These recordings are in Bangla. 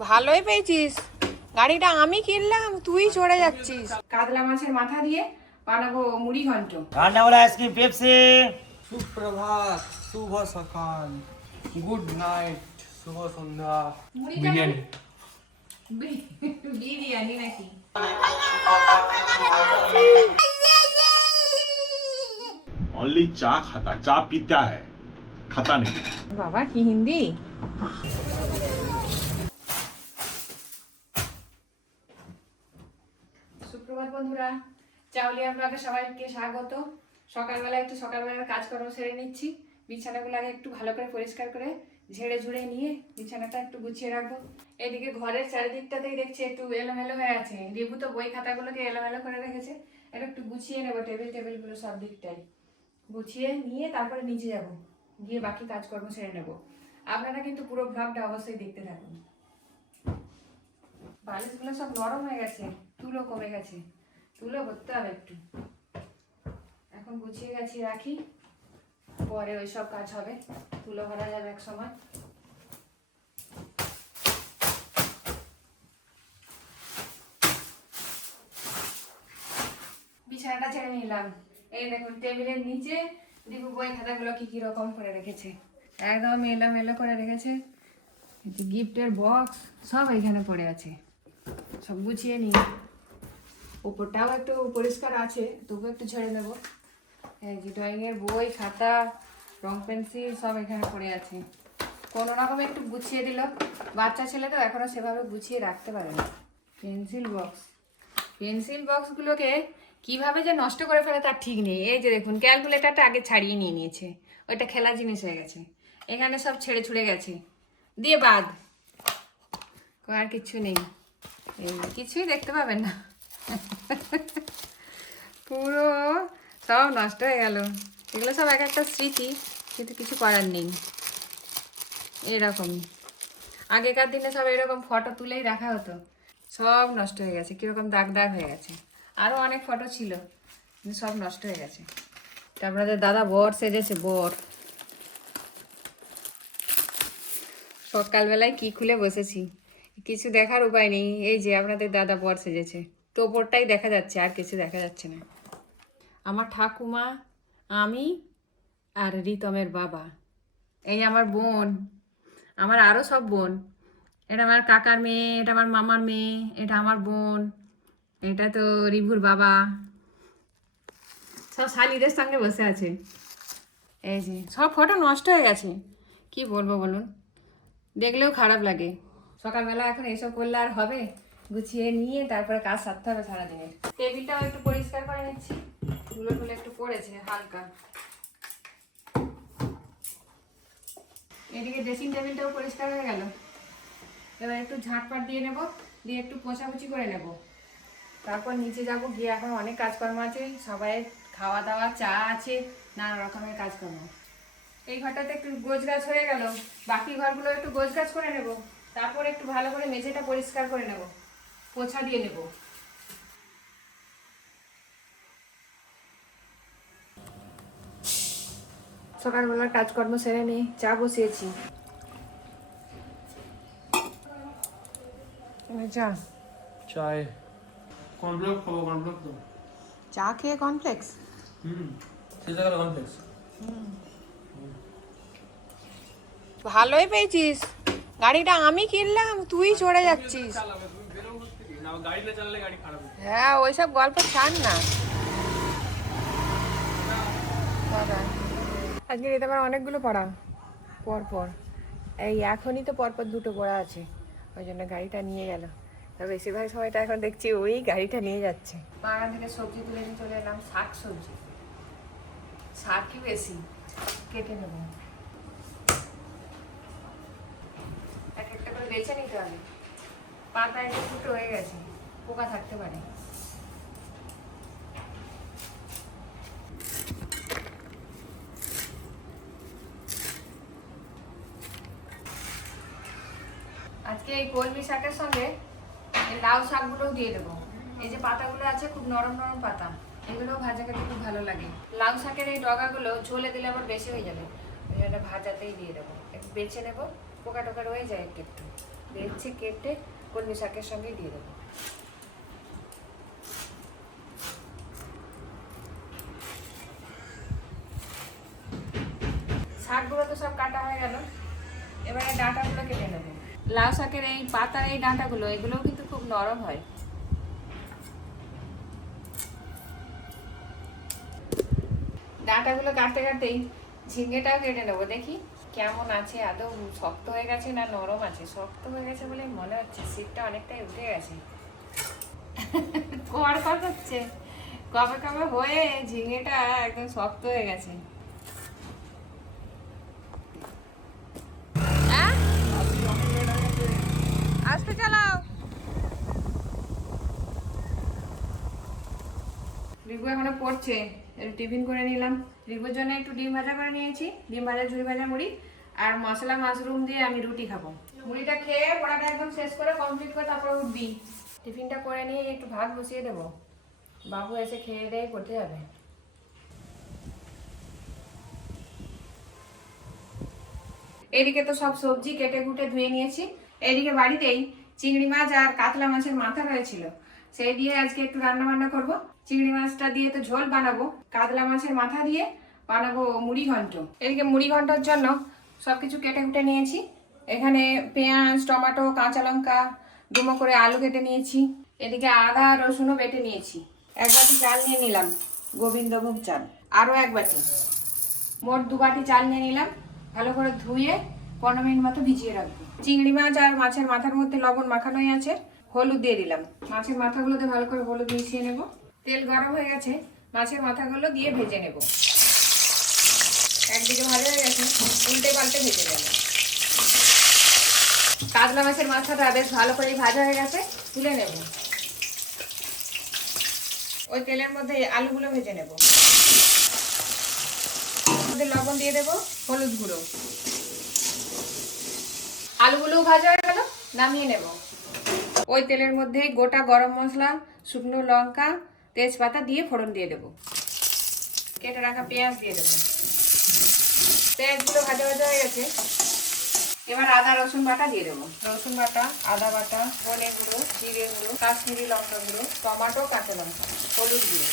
ভালোই পেয়েছিস। গাড়িটা আমি কিনলাম, তুই চড়ে যাচ্ছিস। কাতলা মাছের মাথা দিয়ে বানাবো মুড়ি ঘন্ট। রান্না হলো আইসক্রিম পেপসি। সুপ্রভাত, শুভ সকাল, গুড নাইট, শুভ সন্ধ্যা। বিরিয়ানি বিরিয়ানি নাকি? ओनली चा खाता, चा पीता है, खाता नहीं। বাবা কি হিন্দি। সুপ্রভাত বন্ধুরা, চাউলিয়া ব্লগে সবাইকে স্বাগত। সকালবেলা একটু সকালবেলার কাজকর্ম সেরে নিচ্ছি। বিছানাগুলো আগে একটু ভালো করে পরিষ্কার করে ঝেড়ে ঝুড়ে নিয়ে বিছানাটা একটু গুছিয়ে রাখবো। এদিকে ঘরের চারিদিকটাতেই দেখছি একটু এলোমেলো হয়ে আছে। রিভু তো বই খাতাগুলোকে এলোমেলো করে রেখেছে। এটা একটু গুছিয়ে নেবো, টেবিলগুলো সব দিকটাই গুছিয়ে নিয়ে তারপরে নিচে যাব, গিয়ে বাকি কাজকর্ম সেরে নেব। আপনারা কিন্তু পুরো ভ্লগটা অবশ্যই দেখতে থাকুন। বালিশগুলো সব নরম হয়ে গেছে, তুলো কমে গেছে, তুলো ভরতে হবে একটু। এখন গুছিয়ে গেছি রাখি, পরে ওই সব কাজ হবে, তুলো ভরা যাবে এক সময়। বিছানাটা ছেড়ে নিলাম। এই দেখুন টেবিলের নিচে দীপু বই খাতাগুলো কি রকম করে রেখেছে, একদম এলোমেলো করে রেখেছে। গিফটের বক্স সব এখানে পড়ে আছে, সব গুছিয়ে নিই। উপরটাও একটু পরিষ্কার আছে, তবু একটু ঝেড়ে নেবো। এই যে ড্রয়িংয়ের বই খাতা রং পেন্সিল সব এখানে পড়ে আছে, কোনো রকমে একটু গুছিয়ে দিল। বাচ্চা ছেলে তো এখনও সেভাবে গুছিয়ে রাখতে পারে না। পেন্সিল বক্সগুলোকে কিভাবে যে নষ্ট করে ফেলে তার ঠিক নেই। এই যে দেখুন ক্যালকুলেটারটা আগে ছাড়িয়ে নিয়ে নিয়েছে, ওইটা খেলা জিনিস হয়ে গেছে। এখানে সব ছেড়ে ছুড়ে গেছে, দিয়ে বাদ, আর কিচ্ছু নেই। এই কিছুই দেখতে পাবেন না, পুরো সব নষ্ট হয়ে গেল। এগুলো সব এক একটা স্মৃতি, কিন্তু কিছু করার নেই। এরকমই আগেকার দিনে সব এরকম ফটো তুলেই রাখা হতো, সব নষ্ট হয়ে গেছে, কীরকম দাগ দাগ হয়ে গেছে। আরও অনেক ফটো ছিল, কিন্তু সব নষ্ট হয়ে গেছে। তারপরে দাদা বর সেজেছে, বর। সকালবেলায় কি খুলে বসেছি, কিছু দেখার উপায় নেই। এই যে আপনাদের দাদা বর সেজেছে, তো ওপরটাই দেখা যাচ্ছে, আর কিছু দেখা যাচ্ছে না। আমার ঠাকুমা, আমি আর রিতমের বাবা, এই আমার বোন, আমার আরও সব বোন। এটা আমার কাকার মেয়ে, এটা আমার মামার মেয়ে, এটা আমার বোন, এটা তো রিভুর বাবা, সব শালিদের সঙ্গে বসে আছে। এই যে সব ফটো নষ্ট হয়ে গেছে, কি বলবো বলুন, দেখলেও খারাপ লাগে। সকালবেলা এখন এইসব করলে আর হবে, গুছিয়ে নিয়ে তারপরে কাজ সারতে হবে সারাদিনের। টেবিলটাও একটু পরিষ্কার করে নিচ্ছি, ধুলো টুলো একটু পড়েছে হালকা। এদিকে ড্রেসিং টেবিলটাও পরিষ্কার হয়ে গেল। এবার একটু ঝাঁটপাট দিয়ে নেব, দিয়ে একটু পোছাপুছি করে নেব, তারপর নিচে যাব। গিয়ে এখন অনেক কাজকর্ম আছে, সবাই খাওয়া দাওয়া, চা আছে, নানা রকমের কাজকর্ম। এই ঘরটাতে একটু গোছগাছ হয়ে গেল, বাকি ঘরগুলো একটু গোছগাছ করে নেব, তারপর একটু ভালো করে মেঝেটা পরিষ্কার করে নেব, পোছা দিয়ে নেব। সকালবেলার কাজকর্ম সেরে নিই, চা বসিয়েছি। চা চায় কমপ্লেক্স খাবো, কমপ্লেক্স তো। চা খেয়ে কমপ্লেক্স? সেটা গেল কমপ্লেক্স। ভালোই পেয়েছিস। গাড়িটা আমি কিনলাম, তুই চড়ে যাচ্ছিস। গাড়ি না চালালে গাড়ি খারাপ। হ্যাঁ, ওইসব গল্প ছাড় না। আজকে রেতে আমার অনেকগুলো পড়া পরপর, এই এখনই তো পরপর দুটো পড়া আছে, ওই জন্য গাড়িটা নিয়ে গেল। তবে বেশিরভাগ সময়টা এখন দেখছি ওই গাড়িটা নিয়ে যাচ্ছে। বাগান থেকে সবজি তুলে নিয়ে চলে এলাম, শাক সবজি। শাক কি বেশি কেটে নেব, এক একটা করে বেছে নিতে হবে। পাতা একটু ফুটো হয়ে গেছে, পোকা থাকতে পারে। আজকে এই কলমি শাকের সঙ্গে এই লাউ শাকগুলোও দিয়ে দেবো। এই যে পাতাগুলো আছে খুব নরম নরম পাতা, এগুলো ভাজা খেতে খুব ভালো লাগে। লাউ শাকের এই ডগাগুলো ঝোলে দিলে আবার বেশি হয়ে যাবে, ওই জন্য ভাজাতেই দিয়ে দেবো। একটু বেছে নেবো, পোকা টোকা রয়ে যায় একটু একটু, দেখছি কেটে কলমি শাকের সঙ্গে দিয়ে দেবো। শাকগুলো তো সব কাটা হয়ে গেল, এবারে ডাঁটাগুলো কেটে নেবো। লাউ শাকের এই পাতার এই ডাঁটাগুলো, এগুলোও কিন্তু খুব নরম হয়। ডাঁটাগুলো কাটতে কাটতেই ঝিঙ্গেটাও কেটে নেবো। দেখি কেমন আছে, আদৌ শক্ত হয়ে গেছে না নরম আছে। শক্ত হয়ে গেছে বলে মনে হচ্ছে, শীতটা অনেকটাই উঠে গেছে। কড় হচ্ছে, কবে কবে হয়ে ঝিঙেটা একদম শক্ত হয়ে গেছে। আসতে চালাও। রিভু এখনো পড়ছে, একটু টিফিন করে নিলাম। রিভুর জন্য একটু ডিম ভাজা করে নিয়েছি, ডিম ভাজা ঝুড়ি ভাজা মুড়ি আর মশলা মাশরুম দিয়ে আমি রুটি খাবো। মুড়িটা খেয়ে পড়াটা একদম শেষ করে কমপ্লিট করে তারপরে উঠবি। টিফিনটা করে নিয়ে একটু ভাত বসিয়ে দেবো, বাবু এসে খেয়ে দিয়ে পড়তে যাবে। এদিকে তো সব সবজি কেটে কুটে ধুয়ে নিয়েছি। এদিকে বাড়িতেই চিংড়ি মাছ আর কাতলা মাছের মাথা রয়েছিল, সেই দিয়ে আজকে একটু রান্না বান্না করবো। চিংড়ি মাছটা দিয়ে তো ঝোল বানাবো, কাতলা মাছের মাথা দিয়ে বানাবো মুড়ি ঘন্ট। এদিকে মুড়ি ঘন্টর জন্য সবকিছু কেটে কুটে নিয়েছি। এখানে পেঁয়াজ, টমেটো, কাঁচা লঙ্কা, ডুমো করে আলু কেটে নিয়েছি। এদিকে আদা রসুনও বেটে নিয়েছি। 1 বাটি চাল নিয়ে নিলাম, গোবিন্দভোগ চাল। আরও 1 বাটি, মোট 2 বাটি চাল নিয়ে নিলাম। ভালো করে ধুয়ে 15 মিনিট মতো ভিজিয়ে রাখবো। চিংড়ি মাছ আর মাছের মাথার মধ্যে লবণ মাখানোই আছে, হলুদ দিয়ে দিলাম। মাছের মাথাগুলোতে ভালো করে হলুদ মিশিয়ে নেব। তেল গরম হয়ে গেছে, মাছের মাথাগুলো দিয়ে ভেজে নেব। একদিকে ভালো হয়ে গেছে, উল্টে পাল্টে ভেজে নেব। কাতলা মাছের মাথাটা বেশ ভালো করে ভাজা হয়ে গেছে, তুলে নেব। ওই তেলের মধ্যে আলুগুলো ভেজে নেব। লবণ দিয়ে দেবো, হলুদ গুঁড়ো। আলুগুলোও ভাজা হয়ে গেল, নামিয়ে নেব। ওই তেলের মধ্যে গোটা গরম মশলা, শুকনো লঙ্কা, তেজপাতা দিয়ে ফোড়ন দিয়ে দেবো। কেটে রাখা পেঁয়াজ দিয়ে দেবো। পেঁয়াজগুলো ভাজা ভাজা হয়ে গেছে, এবার আদা রসুন বাটা দিয়ে দেবো। রসুন বাটা, আদা বাটা, ধনে গুঁড়ো, জিরে গুঁড়ো, কাশ্মীরি লঙ্কা গুঁড়ো, টমেটো, কাঁচা লঙ্কা, হলুদ গুঁড়ো।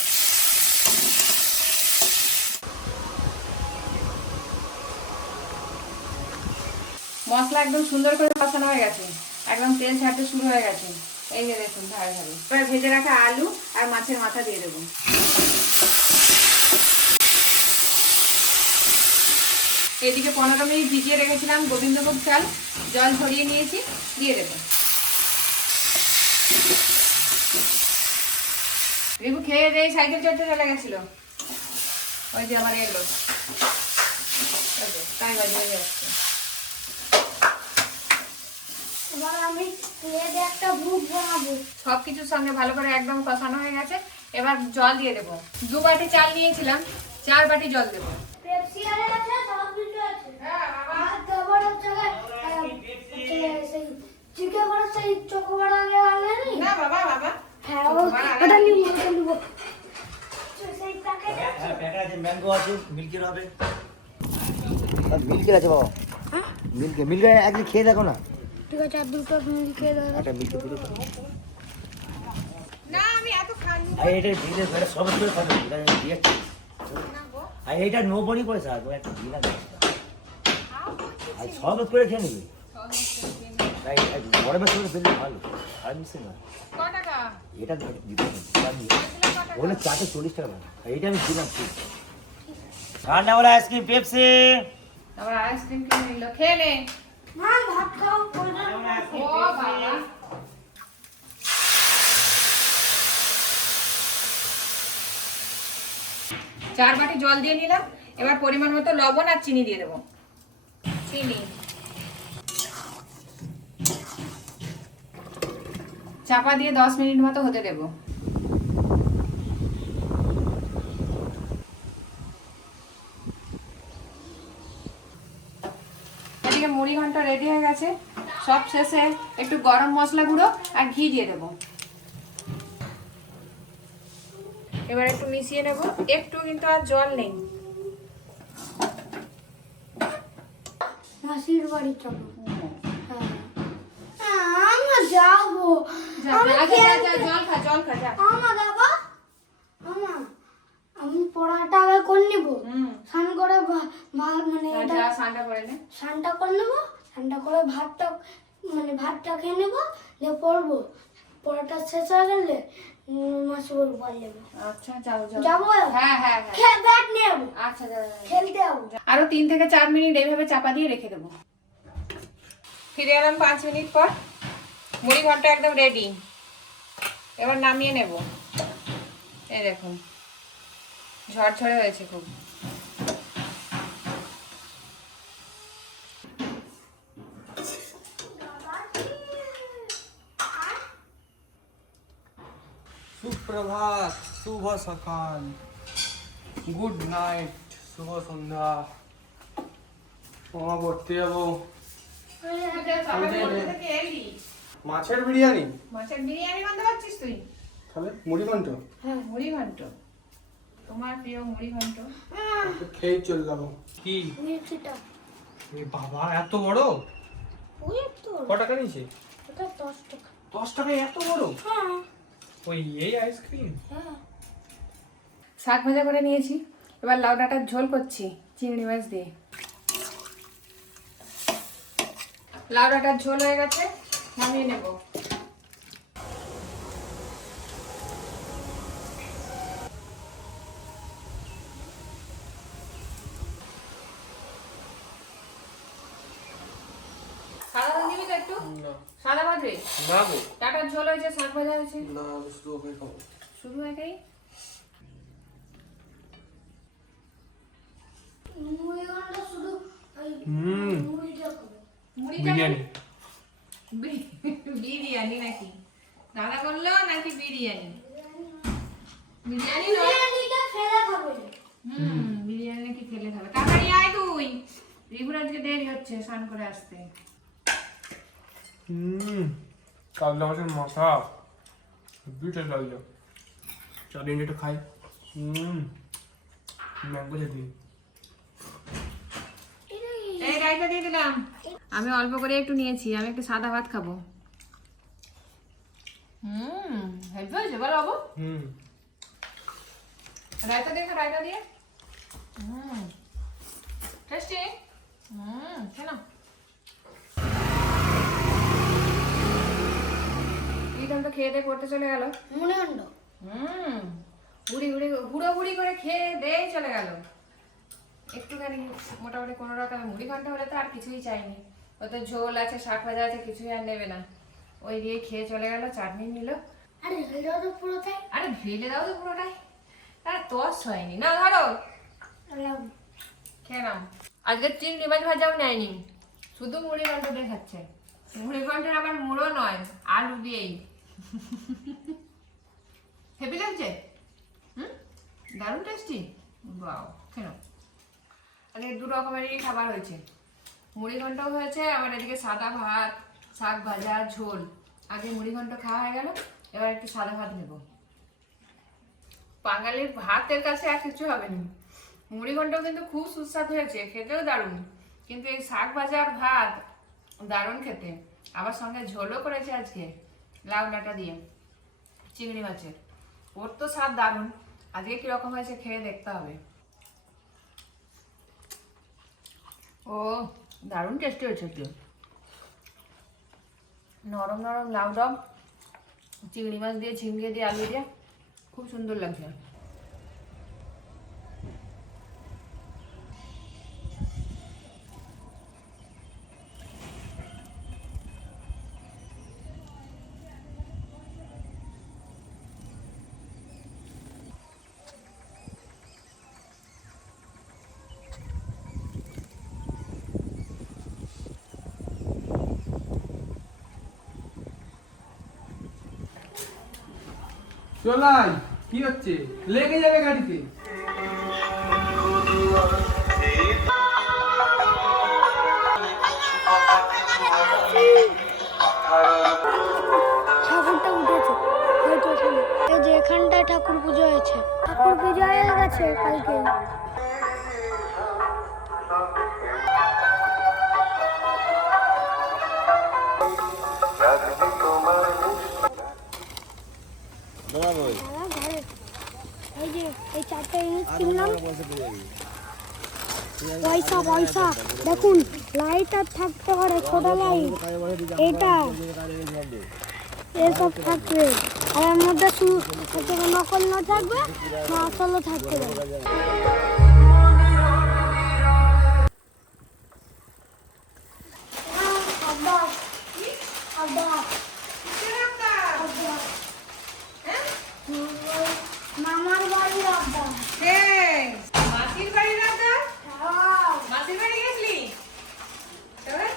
মশলা একদম সুন্দর করে কষানো হয়ে গেছে, একদম তেল ছাড়তে শুরু হয়ে গেছে। এই যে দেখুন ধারে ধারে। এবার ভেজে রাখা আলু আর মাছের মাথা দিয়ে দেবো। এদিকে 15 মিনিট ভিজিয়ে রেখেছিলাম গোবিন্দভোগ চাল, জল ঝরিয়ে নিয়েছি, দিয়ে দেবো। রিভু খেয়ে দিয়ে সাইকেল চড়তে চলে গেছিল, ওই যে আমার এলো তাই বাজিয়ে যাচ্ছে। আমি একটা ভুগ বানাবো। সবকিছুর সঙ্গে ভালো করে একদম কষানো হয়ে গেছে, এবার জল দিয়ে দেবো। 2 বাটি চাল নিয়েছিলাম, 4 বাটি জল দেবো। পেপসি আরে আছে, সব কিছু আছে। হ্যাঁ বাবা, আর তারপর হচ্ছে সেই চিকেন করে সেই চকোবাড়া আগে আনলেনি? না বাবা বাবা, হ্যাঁ ওটা নিব, ওটা নিব। সেই প্যাকেট আছে। হ্যাঁ প্যাকেট আছে, ম্যাঙ্গো আছে, মিল্কের হবে। আর মিল্কের আছে বাবা। হ্যাঁ মিল্কে একদিন খেয়ে দেখো না। ঠিক আছে, আর 2 কাপ মিল্ক খেয়ে দাও। একটা মিল্কে দিলে তো। না আমি এত খাইনি আর এটা দিলে বেড়ে সব করে খাবে, এটা দিয়েছি। না গো। আর এটা নো বডি পয়সা, তো একটা দিলা না। আর সব করে খেয়ে নিবি। তাই গরমের সময় ফেললে ভালো, আর মিশে না। ক টাকা? এটা দিতে বলে 440 টাকা। আর এইটা আমি দিলাম ঠিক। ঠান্ডা বলে আইসক্রিম, পেপসি। আবার আইসক্রিম কিনে নিল, খেয়ে নে। মা ভাত খাও, বললাম। ও বাবা, চার বাটি জল দিয়ে নিলাম। এবার পরিমাণ মতো লবণ আর চিনি দিয়ে দেবো। চিনি, চাপা দিয়ে 10 মিনিট মতো হতে দেবো। এদিকে মুড়ি ঘন্ট রেডি হয়ে গেছে। সব শেষে একটু গরম মশলা গুঁড়ো আর ঘি দিয়ে দেবো। এবার একটু মিশিয়ে নেব, একটু কিন্তু আর জল নেই। মাসির বাড়ি চলো। হ্যাঁ আমা যাবো আমি জল খা যা। আমা দেখো আমা আমি পড়াটা আগে করে নিব স্নান করে মানে এটা যা সান্ডা করে নে। স্নানটা করে নেবো স্নানটা করে ভাতটা খেয়ে নেবো দিয়ে পড়বো পড়াটা শেষ হয়ে গেলে মাসি বলবো বল যাবো আচ্ছা যাও যাও। যাবো হ্যাঁ হ্যাঁ হ্যাঁ ব্যাট নিয়ে যাবো আচ্ছা যাও যাও। খেলতে যাবো আরো 3 থেকে 4 মিনিট এইভাবে চাপা দিয়ে রেখে দেবো। ফিরে এলাম 5 মিনিট পর। মুড়ি ঘন্ট একদম রেডি। এবার নামিয়ে নেব। এই দেখুন ঝরঝরে হয়েছে খুব। সুপ্রভাত, শুভ সকাল, গুড নাইট, শুভ সন্ধ্যা। মামা পড়তে যাবো। মাছের বিরিয়ানি? মাছের বিরিয়ানি বানাতে পারছিস তুই? তাহলে মুড়ি ঘন্ট হ্যাঁ মুড়ি ঘন্ট, তোমার প্রিয় মুড়ি ঘন্ট। খেয়ে চল যাবো। কি মিষ্টিটা এ বাবা, এত বড়? ওই তো ক টাকা নিয়েছে? ওটা 10 টাকা 10 টাকায় এত বড়? হ্যাঁ ওই এই আইসক্রিম? হ্যাঁ শাক ভাজা করে নিয়েছি, এবার লাউ ডাঁটার ঝোল করছি চিংড়ি মাছ দিয়ে। লাউ ডাঁটার ঝোল হয়ে গেছে, নামিয়ে নেব। সাদা ভাত দিবি তো একটু? না সাদা ভাত রে? না গো, ডাঁটার ঝোল হয়েছে, শাক ভাজা হয়েছে, না শুধু ওকে খাবো। শুধু একাই। মুড়িঘণ্ট শুধু ওই মুড়িটা খাবো বিরিয়ানি। বিরিয়ানি নাকি দাদা করলো নাকি বিরিয়ানি? বিরিয়ানি নয়, বিরিয়ানিটা ফেলে খাবো বিরিয়ানি নাকি খেলে খাবে। তাড়াতাড়ি আয় তুই, রিভুর আজকে দেরি হচ্ছে স্নান করে আসতে। কাবলা মাছের মাথা দুইটা লাগলো। চল এটা খাই। ম্যাঙ্গো চাটনি। এই রাইতা দিয়ে দিলাম। আমি অল্প করে একটু নিয়েছি, আমি একটু সাদা ভাত খাবো। হেভি হয়েছে বলো বাবু। রায়তা দিয়ে খা, রায়তা দিয়ে। টেস্টি। কেন প্রীতম তো খেয়ে দিয়ে পড়তে চলে গেল। মুড়িঘণ্ট বুড়ি বুড়ি বুড়ো বুড়ি করে খেয়ে দিয়ে চলে গেল। একটুখানি মোটামুটি কোনো রকমের মুড়ি ঘন্টা হলে তো আর কিছুই চাইনি। ও তো ঝোল আছে, শাক ভাজা আছে, কিছুই আর নেবে না। ওই দিয়ে খেয়ে চলে গেল, চাটনি নিল। আরে এটাও তো পুরোটাই আরে ঢেলে দাও তো পুরোটাই, আর তস হয়নি না। ধরো খেয়ে নাও। আজকে চিংড়ি মাছ ভাজাও নেয়নি, শুধু মুড়ি ঘন্ট দিয়ে খাচ্ছে। মুড়ি ঘন্টের আবার মুড়ো নয়, আলু দিয়েই। হেভি লাগছে। দারুণ টেস্টি। বাও, কেন আজকে 2 রকমেরই খাবার হয়েছে। মুড়ি ঘন্টও হয়েছে, আবার এদিকে সাদা ভাত, শাক ভাজা, ঝোল। আগে মুড়ি ঘন্ট খাওয়া হয়ে গেল, এবার একটু সাদা ভাত নেব। বাঙালির ভাতের কাছে আর কিছু হবে না। মুড়ি ঘন্টও কিন্তু খুব সুস্বাদু হয়েছে, খেতেও দারুণ। কিন্তু এই শাক ভাজা আর ভাত দারুণ খেতে। আবার সঙ্গে ঝোলও করেছে আজকে লাউ ডাঁটা দিয়ে চিংড়ি মাছের। ওর তো স্বাদ দারুণ। আজকে কিরকম হয়েছে খেয়ে দেখতে হবে। ও দারুণ টেস্টি হয়েছে। একটু নরম নরম লাউ ডাব, চিংড়ি মাছ দিয়ে, ঝিঙ্গে দিয়ে, আলু দিয়ে, খুব সুন্দর লাগছে। চলাই কি হচ্ছে? লেগে যাবে গাড়িতে। ঠাকুরটা উঠেছে হয়তো এখানে। এই যে এখানটায় ঠাকুর পুজো হয়েছে, ঠাকুর পুজো হয়ে গেছে কালকে। রাজনীতি একটা জিনিস কিনলাম। পয়সা পয়সা দেখুন, লাইট আর থাকতে পারে, ছোট লাইট, এটা এসব থাকবে। আর এর মধ্যে শুধু নকল না থাকবে, আসলও থাকতে পারে। মামার বাড়ি আড্ডা। মাসির বাড়ি না তো? মাসির বাড়ি গেছিলি? তবে?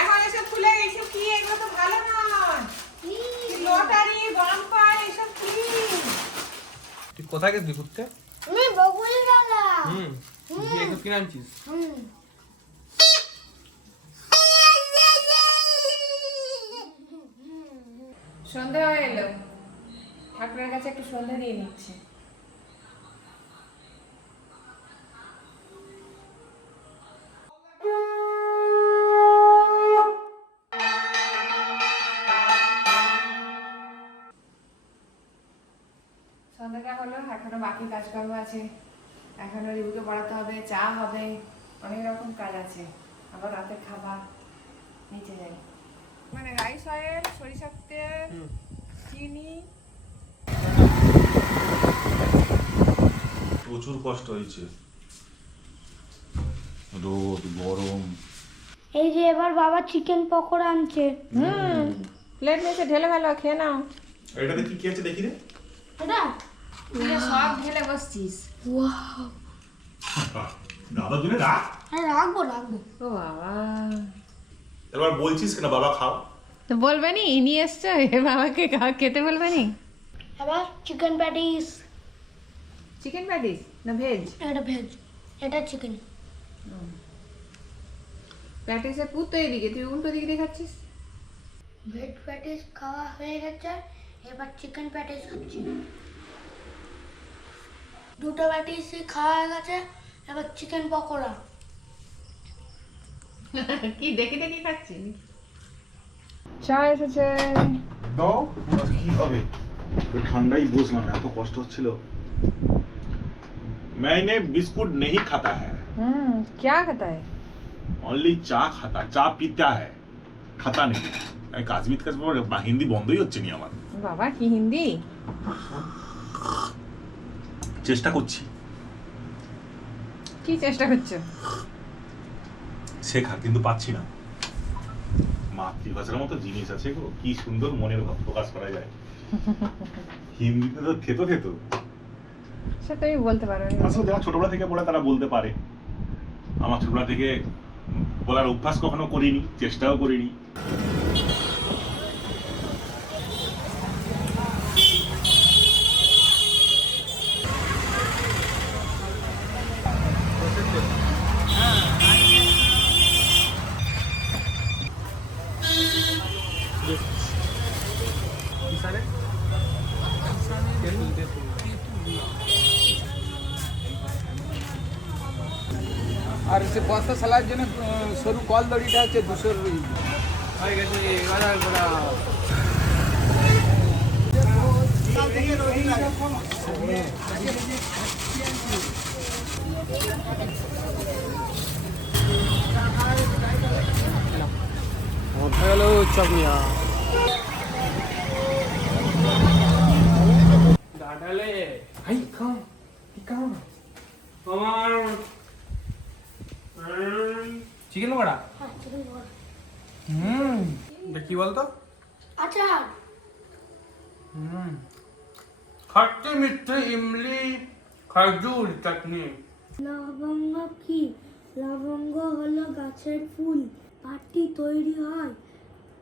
এখন এসব খুলে এইসব কি, এগুলো তো ভালো নয়। লটারি, বাম্পার, এসব কি? তুই কোথায় গেছিলি ঘুরতে? আমি বগুড়ি গেলাম। তুই এসব কিনে আনছিস? সন্ধ্যা হয়ে এলো, ঠাকুরের কাছে একটু সন্ধ্যা দিয়ে নিচ্ছে। সন্ধ্যাটা হলো, এখনো বাকি কাজকর্ম আছে। এখনো রিবুকে পড়াতে হবে, চা হবে, অনেক রকম কাজ আছে। আবার রাতে খাবার। নিচে যাই, মানে রাইস অয়েল, সরিষার তেল, চিনি। প্রচুর কষ্ট হয়েছে, রোদ গরম। এই যে এবার বাবা চিকেন পকোড়া আনছে। প্লেট নিচে ঢেলে ফেলো, খেয়ে নাও। এটাতে কি কি আছে দেখি রে। এটা তুই যে সব ঢেলে বসছিস। ওয়াও, দাদার জন্য রাখ। আরে রাখবো রাখবো। ও বাবা, এবার বলছিস কেন বাবা খাও? তো বলবে নি নিয়ে এসছো, এ বাবাকে খেতে বলবে নি? এবার চিকেন প্যাটিস। চিকেন প্যাটিস না ভেজ? এটা ভেজ, এটা চিকেন। প্যাটিসের পুত তো এদিকে, তুই উল্টো দিকে দেখাচ্ছিস। ভেজ প্যাটিস খাওয়া হয়ে গেছে, এবার চিকেন প্যাটিস খাচ্ছি। দুটো প্যাটিসই খাওয়া হয়ে গেছে, এবার চিকেন পকোড়া। কি দেখে দেখে খাচ্ছিস? চা এসেছে। দাও, কি হবে? ঠান্ডাই বুঝলাম না, এত কষ্ট হচ্ছিল। मैंने बिस्कुट नहीं खाता है, क्या खाता है? ओनली चा खाता, चा पीता है, खाता नहीं। আমি কাজমিত কাজ বা হিন্দি বন্ধই হচ্ছে নি আমার। বাবা কি হিন্দি? চেষ্টা করছি। কি চেষ্টা করছো? শেখার, কিন্তু পাচ্ছি না। মাতৃভাষার মতো জিনিস আছে গো, কি সুন্দর মনের ভাব প্রকাশ করা যায়। হিন্দিতে তো থেতো থেতো। সে তুমি বলতে পারো না। আসলে যারা ছোটবেলা থেকে বলে তারা বলতে পারে। আমার ছোটবেলা থেকে বলার অভ্যাস কখনো করিনি, চেষ্টাও করিনি। আর সে বস্তা সালার জন্য সরু কল দড়িটা হচ্ছে 200 হয়ে গেছে, এবার আর করা। হ্যালো চাকমিয়া দাঁড়ালে হাই খাও, কি খাও না আমার চিকেন পকোড়া। হ্যাঁ, চিকেন পকোড়া। এটা কি বলতো? আচার। खट्टी मीठी इमली खजूर चटनी। লবঙ্গ কি? লবঙ্গ হলো গাছের ফুল, পাটি তৈরি হয়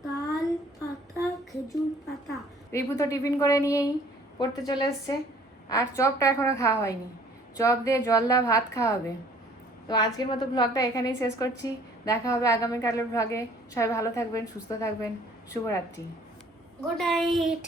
তাল পাতা, খেজুর পাতা। রিপু তো টিফিন করে নিয়েই পড়তে চলে এসছে, আর চপটা এখনো খাওয়া হয়নি। চপ দিয়ে জলদা ভাত খাওয়া হবে। তো আজকের মতো ব্লগটা এখানেই শেষ করছি। দেখা হবে আগামীকালের ব্লগে। সবাই ভালো থাকবেন, সুস্থ থাকবেন। শুভরাত্রি। Good night.